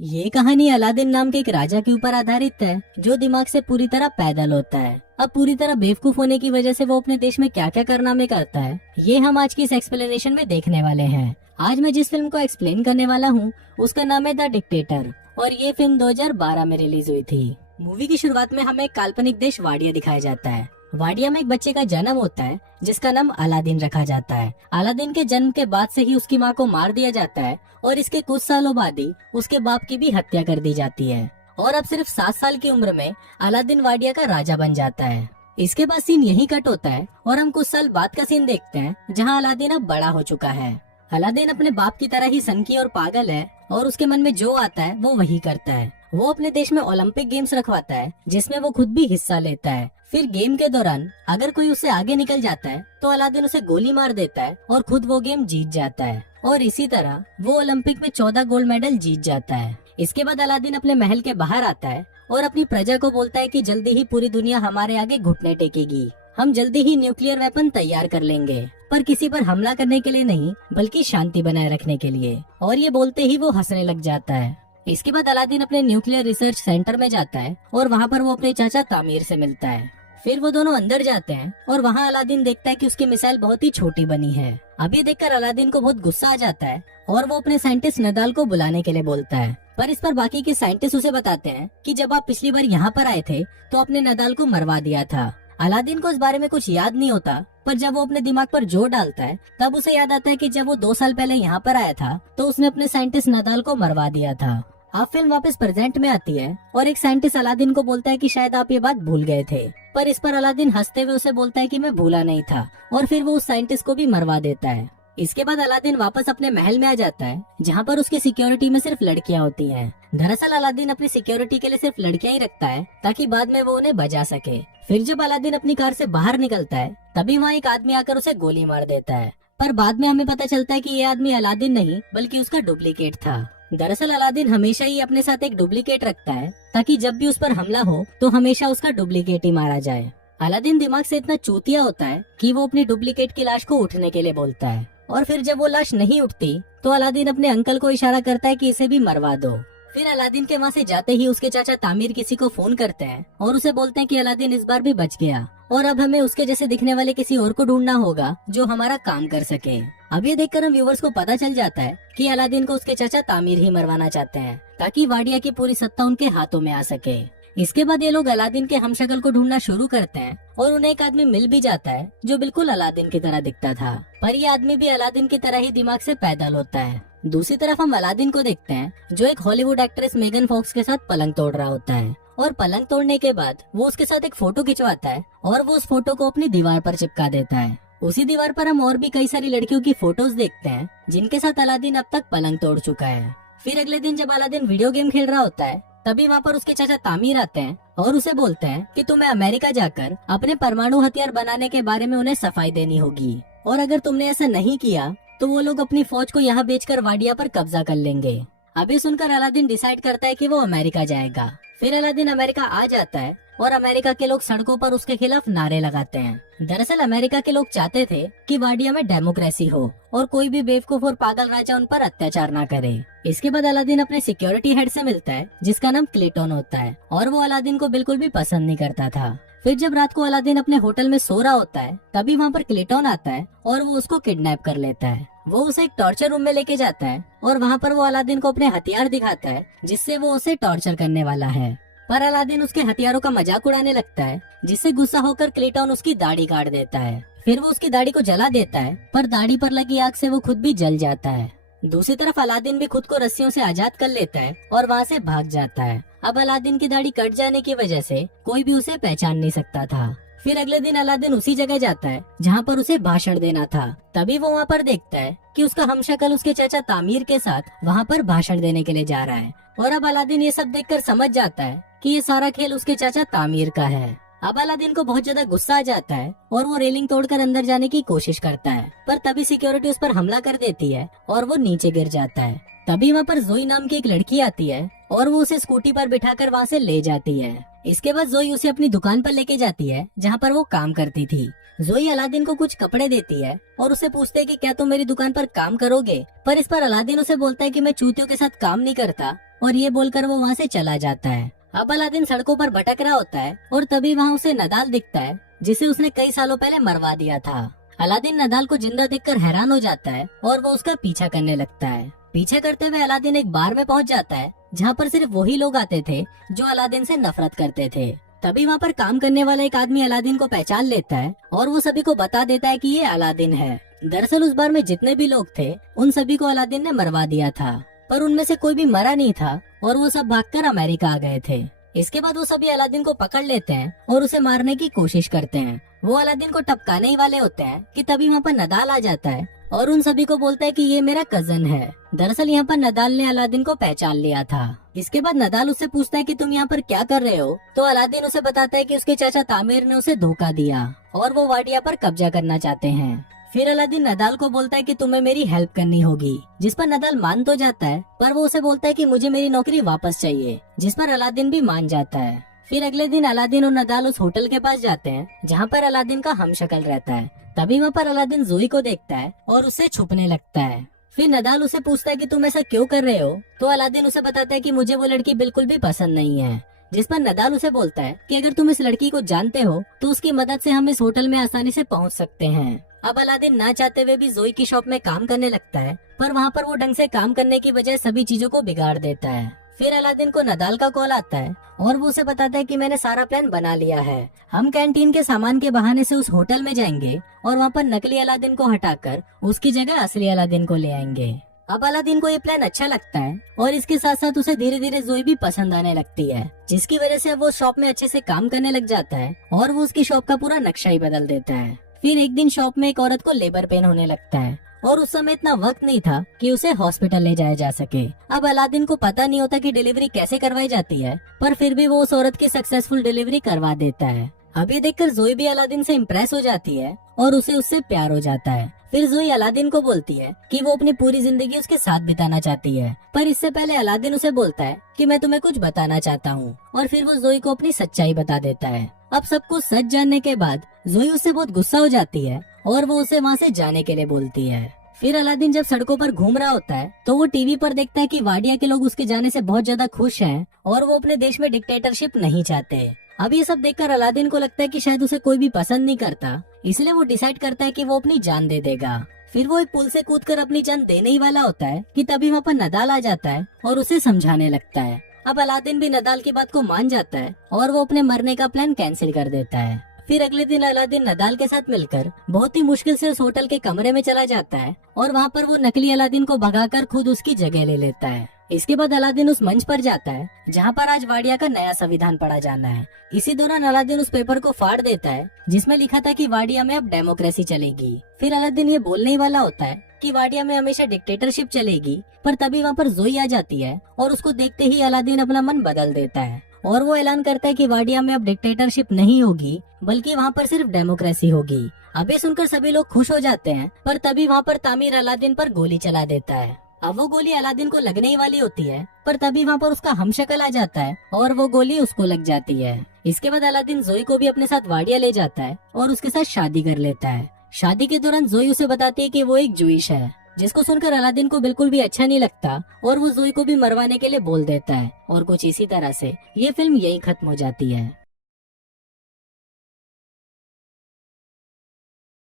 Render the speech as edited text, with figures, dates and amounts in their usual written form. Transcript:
ये कहानी अलादीन नाम के एक राजा के ऊपर आधारित है जो दिमाग से पूरी तरह पैदल होता है। अब पूरी तरह बेवकूफ होने की वजह से वो अपने देश में क्या क्या कारनामे करता है, ये हम आज की इस एक्सप्लेनेशन में देखने वाले हैं। आज मैं जिस फिल्म को एक्सप्लेन करने वाला हूँ उसका नाम है द डिक्टेटर और ये फिल्म 2012 में रिलीज हुई थी। मूवी की शुरुआत में हमें एक काल्पनिक देश वाडिया दिखाया जाता है। वाडिया में एक बच्चे का जन्म होता है जिसका नाम अलादीन रखा जाता है। अलादीन के जन्म के बाद से ही उसकी माँ को मार दिया जाता है और इसके कुछ सालों बाद ही उसके बाप की भी हत्या कर दी जाती है और अब सिर्फ 7 साल की उम्र में अलादीन वाडिया का राजा बन जाता है। इसके बाद सीन यही कट होता है और हम कुछ साल बाद का सीन देखते हैं जहाँ अलादीन अब बड़ा हो चुका है। अलादीन अपने बाप की तरह ही सनकी और पागल है और उसके मन में जो आता है वो वही करता है। वो अपने देश में ओलंपिक गेम्स रखवाता है जिसमें वो खुद भी हिस्सा लेता है। फिर गेम के दौरान अगर कोई उससे आगे निकल जाता है तो अलादीन उसे गोली मार देता है और खुद वो गेम जीत जाता है और इसी तरह वो ओलंपिक में 14 गोल्ड मेडल जीत जाता है। इसके बाद अलादीन अपने महल के बाहर आता है और अपनी प्रजा को बोलता है कि जल्दी ही पूरी दुनिया हमारे आगे घुटने टेकेगी। हम जल्दी ही न्यूक्लियर वेपन तैयार कर लेंगे, पर किसी पर हमला करने के लिए नहीं बल्कि शांति बनाए रखने के लिए। और ये बोलते ही वो हंसने लग जाता है। इसके बाद अलादीन अपने न्यूक्लियर रिसर्च सेंटर में जाता है और वहाँ पर वो अपने चाचा तामीर से मिलता है। फिर वो दोनों अंदर जाते हैं और वहाँ अलादीन देखता है कि उसकी मिसाइल बहुत ही छोटी बनी है। अब ये देखकर अलादीन को बहुत गुस्सा आ जाता है और वो अपने साइंटिस्ट नदाल को बुलाने के लिए बोलता है। पर इस पर बाकी के साइंटिस्ट उसे बताते हैं कि जब आप पिछली बार यहाँ पर आए थे तो आपने नदाल को मरवा दिया था। अलादीन को इस बारे में कुछ याद नहीं होता, पर जब वो अपने दिमाग पर जोर डालता है तब उसे याद आता है कि जब वो 2 साल पहले यहाँ पर आया था तो उसने अपने साइंटिस्ट नदाल को मरवा दिया था। अब फिल्म वापस प्रेजेंट में आती है और एक साइंटिस्ट अलादीन को बोलता है कि शायद आप ये बात भूल गए थे, पर इस पर अलादीन हंसते हुए उसे बोलता है कि मैं भूला नहीं था और फिर वो उस साइंटिस्ट को भी मरवा देता है। इसके बाद अलादीन वापस अपने महल में आ जाता है जहाँ पर उसकी सिक्योरिटी में सिर्फ लड़कियाँ होती हैं। दरअसल अलादीन अपनी सिक्योरिटी के लिए सिर्फ लड़कियाँ ही रखता है ताकि बाद में वो उन्हें बचा सके। फिर जब अलादीन अपनी कार से बाहर निकलता है तभी वहाँ एक आदमी आकर उसे गोली मार देता है, पर बाद में हमें पता चलता है कि ये आदमी अलादीन नहीं बल्कि उसका डुप्लीकेट था। दरअसल अलादीन हमेशा ही अपने साथ एक डुप्लीकेट रखता है ताकि जब भी उस पर हमला हो तो हमेशा उसका डुप्लीकेट ही मारा जाए। अलादीन दिमाग से इतना चूतिया होता है कि वो अपनी डुप्लीकेट की लाश को उठने के लिए बोलता है और फिर जब वो लाश नहीं उठती तो अलादीन अपने अंकल को इशारा करता है कि इसे भी मरवा दो। फिर अलादीन के वहाँ से जाते ही उसके चाचा तामीर किसी को फोन करते हैं और उसे बोलते हैं कि अलादीन इस बार भी बच गया और अब हमें उसके जैसे दिखने वाले किसी और को ढूंढना होगा जो हमारा काम कर सके। अब ये देखकर हम व्यूवर्स को पता चल जाता है कि अलादीन को उसके चाचा तामीर ही मरवाना चाहते हैं ताकि वाडिया की पूरी सत्ता उनके हाथों में आ सके। इसके बाद ये लोग अलादीन के हमशक्ल को ढूंढना शुरू करते हैं और उन्हें एक आदमी मिल भी जाता है जो बिल्कुल अलादीन की तरह दिखता था, पर ये आदमी भी अलादीन की तरह ही दिमाग से पैदल होता है। दूसरी तरफ हम अलादीन को देखते हैं जो एक हॉलीवुड एक्ट्रेस मेगन फॉक्स के साथ पलंग तोड़ रहा होता है और पलंग तोड़ने के बाद वो उसके साथ एक फोटो खिंचवाता है और वो उस फोटो को अपनी दीवार पर चिपका देता है। उसी दीवार पर हम और भी कई सारी लड़कियों की फोटोज देखते हैं जिनके साथ अलादीन अब तक पलंग तोड़ चुका है। फिर अगले दिन जब अलादीन वीडियो गेम खेल रहा होता है तभी वहाँ पर उसके चाचा तामीर आते हैं और उसे बोलते हैं कि तुम्हें अमेरिका जाकर अपने परमाणु हथियार बनाने के बारे में उन्हें सफाई देनी होगी और अगर तुमने ऐसा नहीं किया तो वो लोग अपनी फौज को यहाँ बेचकर वाडिया पर कब्जा कर लेंगे। अभी सुनकर अलादीन डिसाइड करता है कि वो अमेरिका जाएगा। फिर अलादीन अमेरिका आ जाता है और अमेरिका के लोग सड़कों पर उसके खिलाफ नारे लगाते हैं। दरअसल अमेरिका के लोग चाहते थे कि वाडिया में डेमोक्रेसी हो और कोई भी बेवकूफ और पागल राजा उन पर अत्याचार ना करे। इसके बाद अलादीन अपने सिक्योरिटी हेड से मिलता है जिसका नाम क्लेटन होता है और वो अलादीन को बिल्कुल भी पसंद नहीं करता था। फिर जब रात को अलादीन अपने होटल में सो रहा होता है तभी वहाँ पर क्लेटन आता है और वो उसको किडनैप कर लेता है। वो उसे एक टॉर्चर रूम में लेके जाता है और वहाँ पर वो अलादीन को अपने हथियार दिखाता है जिससे वो उसे टॉर्चर करने वाला है, पर अलादीन उसके हथियारों का मजाक उड़ाने लगता है जिससे गुस्सा होकर क्लेटन उसकी दाढ़ी काट देता है। फिर वो उसकी दाढ़ी को जला देता है, पर दाढ़ी पर लगी आग से वो खुद भी जल जाता है। दूसरी तरफ अलादीन भी खुद को रस्सियों से आजाद कर लेता है और वहाँ से भाग जाता है। अब अलादीन की दाढ़ी कट जाने की वजह से कोई भी उसे पहचान नहीं सकता था। फिर अगले दिन अलादीन उसी जगह जाता है जहाँ पर उसे भाषण देना था। तभी वो वहाँ पर देखता है कि उसका हमशक्ल उसके चाचा तामीर के साथ वहाँ पर भाषण देने के लिए जा रहा है और अब अलादीन ये सब देखकर समझ जाता है कि ये सारा खेल उसके चाचा तामीर का है। अब अलादीन को बहुत ज्यादा गुस्सा आ जाता है और वो रेलिंग तोड़कर अंदर जाने की कोशिश करता है, पर तभी सिक्योरिटी उस पर हमला कर देती है और वो नीचे गिर जाता है। तभी वहाँ पर जोई नाम की एक लड़की आती है और वो उसे स्कूटी पर बिठाकर वहाँ से ले जाती है। इसके बाद जोई उसे अपनी दुकान पर लेके जाती है जहाँ पर वो काम करती थी। जोई अलादीन को कुछ कपड़े देती है और उसे पूछते है कि क्या तुम मेरी दुकान पर काम करोगे, पर इस पर अलादीन उसे बोलता है कि मैं चूतियों के साथ काम नहीं करता और ये बोलकर वो वहाँ से चला जाता है। अब अलादीन सड़कों पर भटक रहा होता है और तभी वहाँ उसे नदाल दिखता है, जिसे उसने कई सालों पहले मरवा दिया था। अलादीन नदाल को जिंदा देखकर हैरान हो जाता है और वो उसका पीछा करने लगता है। पीछे करते हुए अलादीन एक बार में पहुंच जाता है जहाँ पर सिर्फ वही लोग आते थे जो अलादीन से नफरत करते थे। तभी वहाँ पर काम करने वाला एक आदमी अलादीन को पहचान लेता है और वो सभी को बता देता है कि ये अलादीन है। दरअसल उस बार में जितने भी लोग थे उन सभी को अलादीन ने मरवा दिया था, पर उनमें से कोई भी मरा नहीं था और वो सब भागकर अमेरिका आ गए थे। इसके बाद वो सभी अलादीन को पकड़ लेते हैं और उसे मारने की कोशिश करते हैं। वो अलादीन को टपकाने ही वाले होते हैं कि तभी वहाँ पर नदाल आ जाता है और उन सभी को बोलता है कि ये मेरा कजन है। दरअसल यहाँ पर नदाल ने अलादीन को पहचान लिया था। इसके बाद नदाल उससे पूछता है कि तुम यहाँ पर क्या कर रहे हो, तो अलादीन उसे बताता है कि उसके चाचा तामिर ने उसे धोखा दिया और वो वाडिया पर कब्जा करना चाहते हैं। फिर अलादीन नदाल को बोलता है कि तुम्हें मेरी हेल्प करनी होगी, जिस पर नदाल मान तो जाता है, पर वो उसे बोलता है कि मुझे मेरी नौकरी वापस चाहिए, जिस पर अलादीन भी मान जाता है। फिर अगले दिन अलादीन और नदाल उस होटल के पास जाते हैं जहाँ पर अलादीन का हमशक्ल रहता है। तभी वहाँ पर अलादीन जोई को देखता है और उससे छुपने लगता है। फिर नदाल उसे पूछता है कि तुम ऐसा क्यों कर रहे हो, तो अलादीन उसे बताता है कि मुझे वो लड़की बिल्कुल भी पसंद नहीं है। जिस पर नदाल उसे बोलता है कि अगर तुम इस लड़की को जानते हो तो उसकी मदद से हम इस होटल में आसानी से पहुँच सकते हैं। अब अलादीन ना चाहते हुए भी जोई की शॉप में काम करने लगता है, पर वहाँ पर वो ढंग से काम करने की बजाय सभी चीजों को बिगाड़ देता है। फिर अलादीन को नदाल का कॉल आता है और वो उसे बताता है कि मैंने सारा प्लान बना लिया है। हम कैंटीन के सामान के बहाने से उस होटल में जाएंगे और वहाँ पर नकली अलादीन को हटाकर उसकी जगह असली अलादीन को ले आएंगे। अब अलादीन को ये प्लान अच्छा लगता है और इसके साथ साथ उसे धीरे धीरे जोई भी पसंद आने लगती है, जिसकी वजह से अब वो शॉप में अच्छे से काम करने लग जाता है और वो उसकी शॉप का पूरा नक्शा ही बदल देता है। फिर एक दिन शॉप में एक औरत को लेबर पेन होने लगता है और उस समय इतना वक्त नहीं था कि उसे हॉस्पिटल ले जाया जा सके। अब अलादीन को पता नहीं होता कि डिलीवरी कैसे करवाई जाती है, पर फिर भी वो उस औरत की सक्सेसफुल डिलीवरी करवा देता है। अब ये देखकर जोई भी अलादीन से इम्प्रेस हो जाती है और उसे उससे प्यार हो जाता है। फिर जोई अलादीन को बोलती है कि वो अपनी पूरी जिंदगी उसके साथ बिताना चाहती है, पर इससे पहले अलादीन उसे बोलता है कि मैं तुम्हें कुछ बताना चाहता हूँ, और फिर वो जोई को अपनी सच्चाई बता देता है। अब सब कुछ सच जानने के बाद जोई उससे बहुत गुस्सा हो जाती है और वो उसे वहाँ से जाने के लिए बोलती है। फिर अलादीन जब सड़कों पर घूम रहा होता है तो वो टीवी पर देखता है कि वाडिया के लोग उसके जाने से बहुत ज्यादा खुश हैं और वो अपने देश में डिक्टेटरशिप नहीं चाहते। अब ये सब देखकर अलादीन को लगता है कि शायद उसे कोई भी पसंद नहीं करता, इसलिए वो डिसाइड करता है कि वो अपनी जान दे देगा। फिर वो एक पुल से कूदकर अपनी जान देने ही वाला होता है कि तभी वहाँ पर नदाल आ जाता है और उसे समझाने लगता है। अब अलादीन भी नदाल की बात को मान जाता है और वो अपने मरने का प्लान कैंसिल कर देता है। फिर अगले दिन अलादीन नदाल के साथ मिलकर बहुत ही मुश्किल से उस होटल के कमरे में चला जाता है और वहाँ पर वो नकली अलादीन को भगाकर खुद उसकी जगह ले लेता है। इसके बाद अलादीन उस मंच पर जाता है जहाँ पर आज वाडिया का नया संविधान पढ़ा जाना है। इसी दौरान अलादीन उस पेपर को फाड़ देता है जिसमें लिखा था कि वाडिया में अब डेमोक्रेसी चलेगी। फिर अलादीन ये बोलने ही वाला होता है कि वाडिया में हमेशा डिक्टेटरशिप चलेगी, पर तभी वहाँ पर जोई आ जाती है और उसको देखते ही अलादीन अपना मन बदल देता है और वो ऐलान करता है कि वाडिया में अब डिक्टेटरशिप नहीं होगी, बल्कि वहाँ पर सिर्फ डेमोक्रेसी होगी। अब ये सुनकर सभी लोग खुश हो जाते हैं, पर तभी वहाँ पर तामिर अलादीन पर गोली चला देता है। अब वो गोली अलादीन को लगने ही वाली होती है, पर तभी वहाँ पर उसका हमशक्ल आ जाता है और वो गोली उसको लग जाती है। इसके बाद अलादीन जोई को भी अपने साथ वाडिया ले जाता है और उसके साथ शादी कर लेता है। शादी के दौरान जोई उसे बताती है कि वो एक जूइश है, जिसको सुनकर अलादीन को बिल्कुल भी अच्छा नहीं लगता और वो जोई को भी मरवाने के लिए बोल देता है। और कुछ इसी तरह से ये फिल्म यही खत्म हो जाती है।